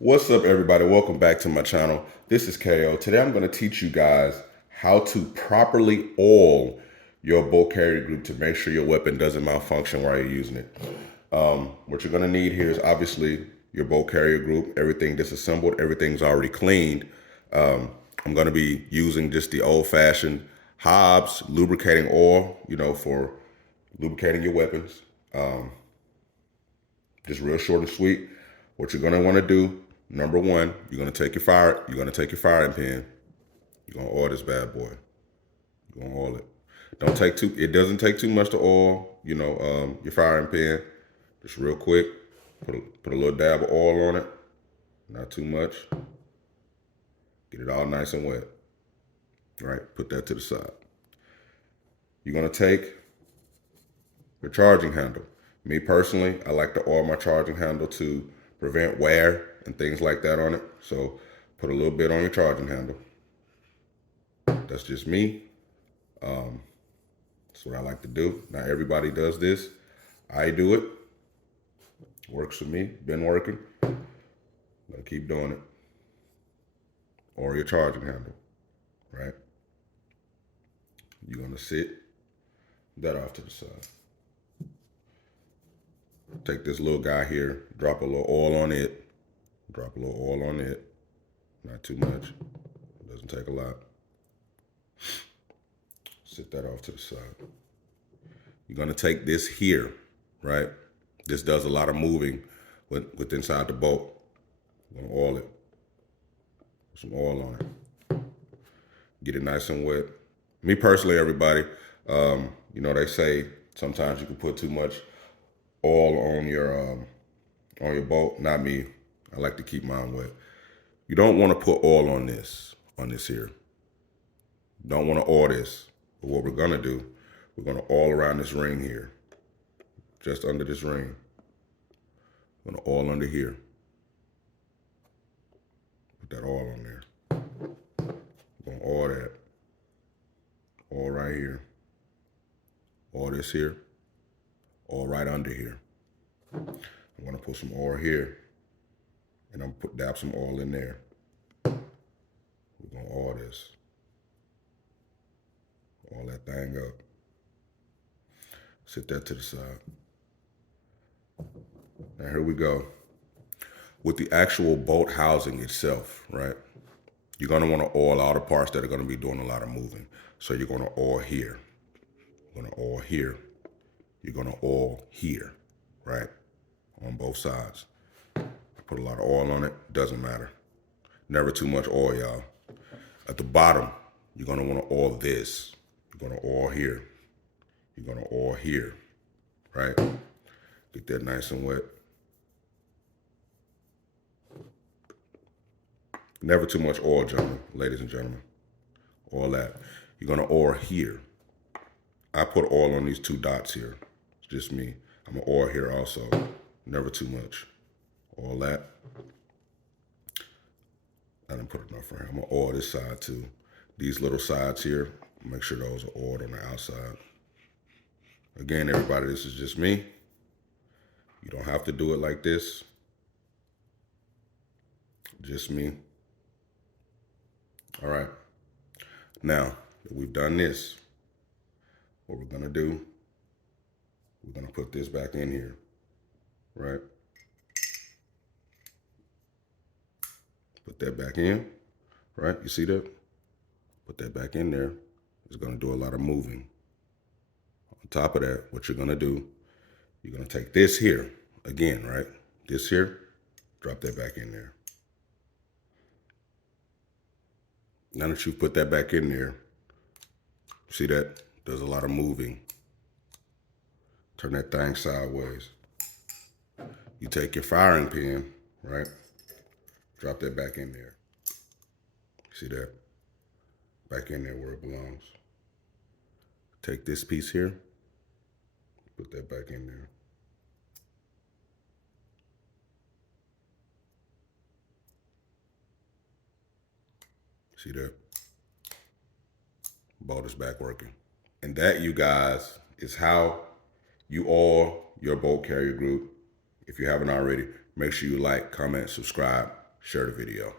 What's up, everybody? Welcome back to my channel. This is KO. Today I'm going to teach you guys how to properly oil your bolt carrier group to make sure your weapon doesn't malfunction while you're using it. What you're going to need here is obviously your bolt carrier group, everything disassembled, everything's already cleaned. I'm going to be using just the old-fashioned Hobbs lubricating oil, for lubricating your weapons. Just real short and sweet. What you're gonna want to do, number one, you're gonna take your firing pin. You're gonna oil this bad boy. You're gonna oil it. Don't take too. It doesn't take too much to oil. Your firing pin. Just real quick. Put a little dab of oil on it. Not too much. Get it all nice and wet. All right. Put that to the side. You're gonna take your charging handle. Me personally, I like to oil my charging handle to prevent wear and things like that on it. So put a little bit on your charging handle. That's just me. That's what I like to do. Not everybody does this. I do it. Works for me. Been working. Gonna keep doing it. Or your charging handle, right? You're gonna sit that off to the side. Take this little guy here, drop a little oil on it. Drop a little oil on it. Not too much. It doesn't take a lot. Sit that off to the side. You're gonna take this here, right? This does a lot of moving with inside the bolt. You're gonna oil it. Put some oil on it. Get it nice and wet. Me personally, everybody, they say sometimes you can put too much oil on your bolt. Not me. I like to keep mine wet. You don't want to put oil on this here. You don't want to oil this. But what we're gonna do, we're gonna oil around this ring here, just under this ring. We're gonna oil under here. Put that oil on there. We're gonna oil that. Oil right here. Oil this here. Oil right under here. I'm gonna put some oil here, and I'm gonna dab some oil in there. We're gonna oil this. Oil that thing up. Sit that to the side. Now here we go. With the actual bolt housing itself, right? You're gonna wanna oil all the parts that are gonna be doing a lot of moving. So you're gonna oil here. You're gonna oil here. You're gonna oil here, right? On both sides. Put a lot of oil on it, doesn't matter. Never too much oil, y'all. At the bottom, you're gonna wanna oil this. You're gonna oil here. You're gonna oil here, right? Get that nice and wet. Never too much oil, gentlemen, ladies and gentlemen. Oil that. You're gonna oil here. I put oil on these two dots here. It's just me. I'm gonna oil here also. Never too much. Oil that. I didn't put enough right here. I'm gonna oil this side too. These little sides here, make sure those are oiled on the outside. Again, everybody, this is just me. You don't have to do it like this. Just me. All right. Now that we've done this, what we're gonna do, we're gonna put this back in here, right? Put that back in, right? You see that? Put that back in there. It's gonna do a lot of moving. On top of that, what you're gonna do, you're gonna take this here, again, right? This here, drop that back in there. Now that you've put that back in there, see that? There's a lot of moving. Turn that thing sideways. You take your firing pin, right? Drop that back in there. See that? Back in there where it belongs. Take this piece here, put that back in there. See that? Bolt is back working. And that, you guys, is how you oil your bolt carrier group. If you haven't already, make sure you like, comment, subscribe. share the video.